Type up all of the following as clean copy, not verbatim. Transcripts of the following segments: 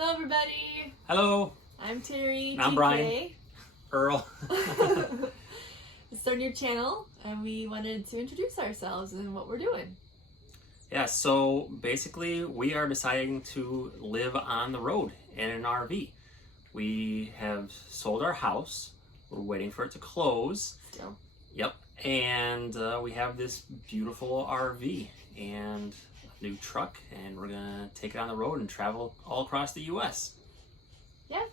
Hello, everybody. Hello. I'm Teri. I'm Brian. Earl. It's our new channel, and we wanted to introduce ourselves and what we're doing. Yeah, so basically we are deciding to live on the road in an RV. We have sold our house. We're waiting for it to close. Still. Yep. And we have this beautiful RV and a new truck, and we're going to take it on the road and travel all across the U.S. Yeah,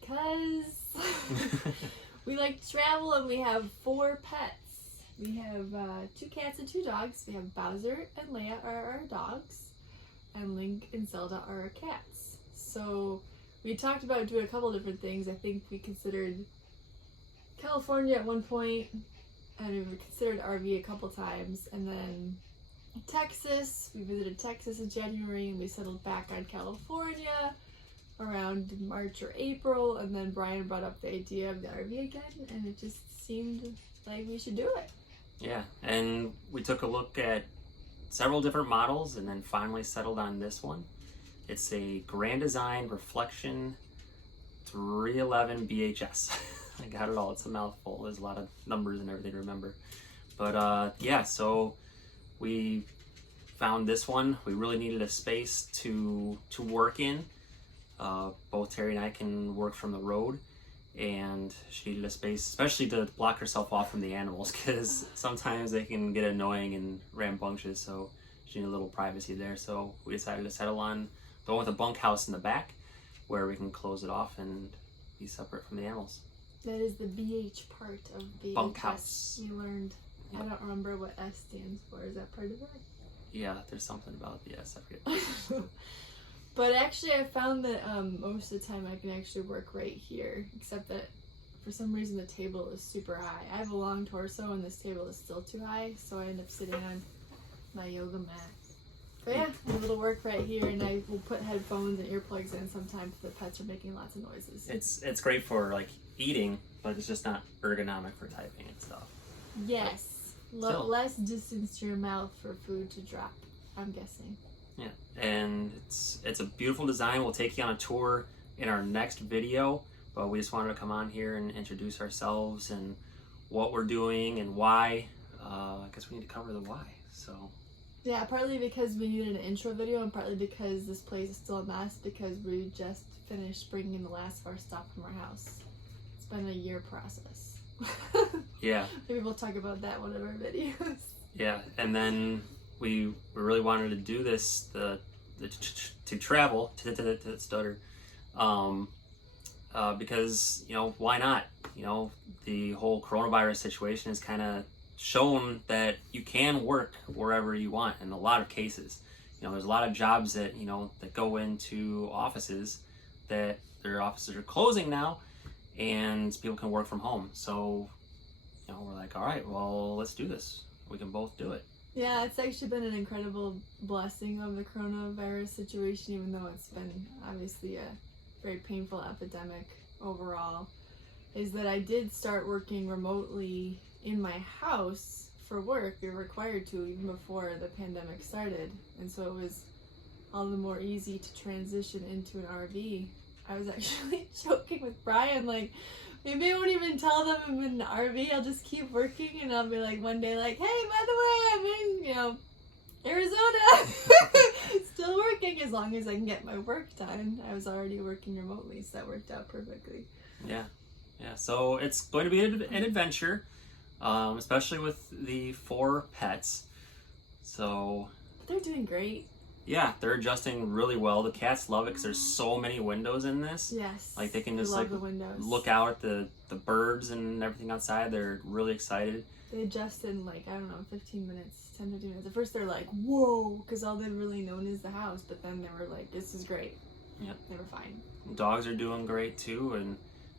because we like to travel, and we have 4 pets. We have 2 cats and 2 dogs. We have Bowser and Leia are our dogs, and Link and Zelda are our cats. So we talked about doing a couple different things. I think we considered California at one point, and we considered RV a couple times, and then Texas. We visited Texas in January, and we settled back on California around March or April, and then Brian brought up the idea of the RV again, and it just seemed like we should do it. Yeah, and we took a look at several different models and then finally settled on this one. It's a Grand Design Reflection 311 BHS. I got it all. It's a mouthful. There's a lot of numbers and everything to remember. But yeah, so we found this one. We really needed a space to work in. Both Teri and I can work from the road, and she needed a space, especially to block herself off from the animals, because sometimes they can get annoying and rambunctious, so she needed a little privacy there. So we decided to settle on the one with a bunkhouse in the back, where we can close it off and be separate from the animals. That is the BH part of BHS. Bunkhouse. You learned. Yep. I don't remember what S stands for. Is that part of it? Yeah, there's something about the S, I forget. But actually, I found that most of the time I can actually work right here, except that for some reason the table is super high. I have a long torso, and this table is still too high, so I end up sitting on my yoga mat. But yeah, I'm able to work right here, and I will put headphones and earplugs in sometimes if the pets are making lots of noises. It's great for like eating, but it's just not ergonomic for typing and stuff. Yes, Still. less distance to your mouth for food to drop, I'm guessing. Yeah, and it's a beautiful design. We'll take you on a tour in our next video, but we just wanted to come on here and introduce ourselves and what we're doing and why. I guess we need to cover the why. So yeah, partly because we needed an intro video, and partly because this place is still a mess because we just finished bringing in the last of our stuff from our house. It's been a year process. yeah, Maybe we'll talk about that in one of our videos. yeah, and then we really wanted to do this to travel to stutter, because why not? The whole coronavirus situation has kind of shown that you can work wherever you want in a lot of cases. There's a lot of jobs that that go into offices that their offices are closing now, and people can work from home. So we're like, all right, well, let's do this. We can both do it. Yeah, it's actually been an incredible blessing of the coronavirus situation, even though it's been obviously a very painful epidemic overall, is that I did start working remotely in my house for work. We were required to even before the pandemic started, and so it was all the more easy to transition into an RV. I was actually joking with Brian, like, maybe I won't even tell them I'm in an RV. I'll just keep working, and I'll be like one day like, hey, by the way, I'm in, Arizona. Still working, as long as I can get my work done. I was already working remotely, so that worked out perfectly. Yeah. So it's going to be an adventure, especially with the 4 pets. So They're doing great. yeah, they're adjusting really well. The cats love it because there's so many windows in this. Yes. Like they can just love the windows. look out at the birds and everything outside. They're really excited. They adjust in 15 minutes, 10, 15 minutes. At first they're like, whoa, because all they've really known is the house. But then they were like, this is great. Yep. They were fine. Dogs are doing great too, and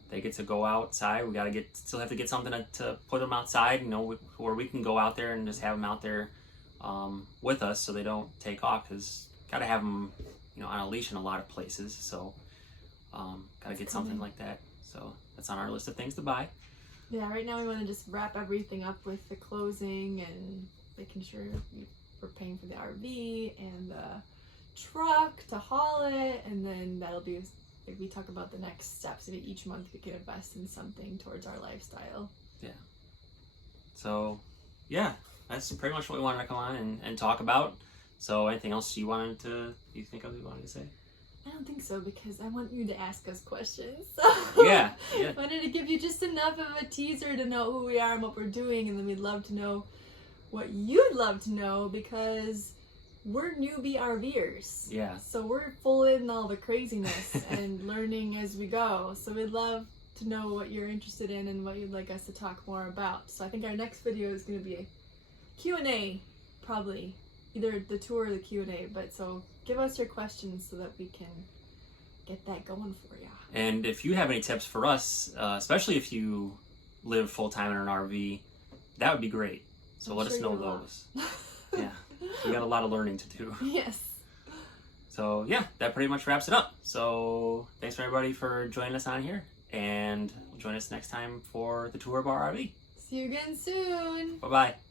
they get to go outside. We still have to get something to put them outside, where we can go out there and just have them out there with us, so they don't take off, because gotta have them on a leash in a lot of places. So gotta get something like that. So that's on our list of things to buy. Yeah, right now we want to just wrap everything up with the closing and making sure we're paying for the RV and the truck to haul it, and then that'll be, like, we talk about the next steps. Maybe each month we can invest in something towards our lifestyle. Yeah. So, yeah, that's pretty much what we wanted to come on and talk about. So, anything else you wanted to say? I don't think so, because I want you to ask us questions. Yeah. I wanted to give you just enough of a teaser to know who we are and what we're doing, and then we'd love to know what you'd love to know, because we're newbie RVers. Yeah. So we're full in all the craziness and learning as we go. So we'd love to know what you're interested in and what you'd like us to talk more about. So I think our next video is going to be a Q&A, probably. Either the tour or the Q&A. But so give us your questions so that we can get that going for you. And if you have any tips for us, especially if you live full-time in an RV, that would be great. So let us know those. Yeah. We got a lot of learning to do. Yes. So yeah, that pretty much wraps it up. So thanks for everybody for joining us on here, and join us next time for the tour of our RV. See you again soon. Bye-bye.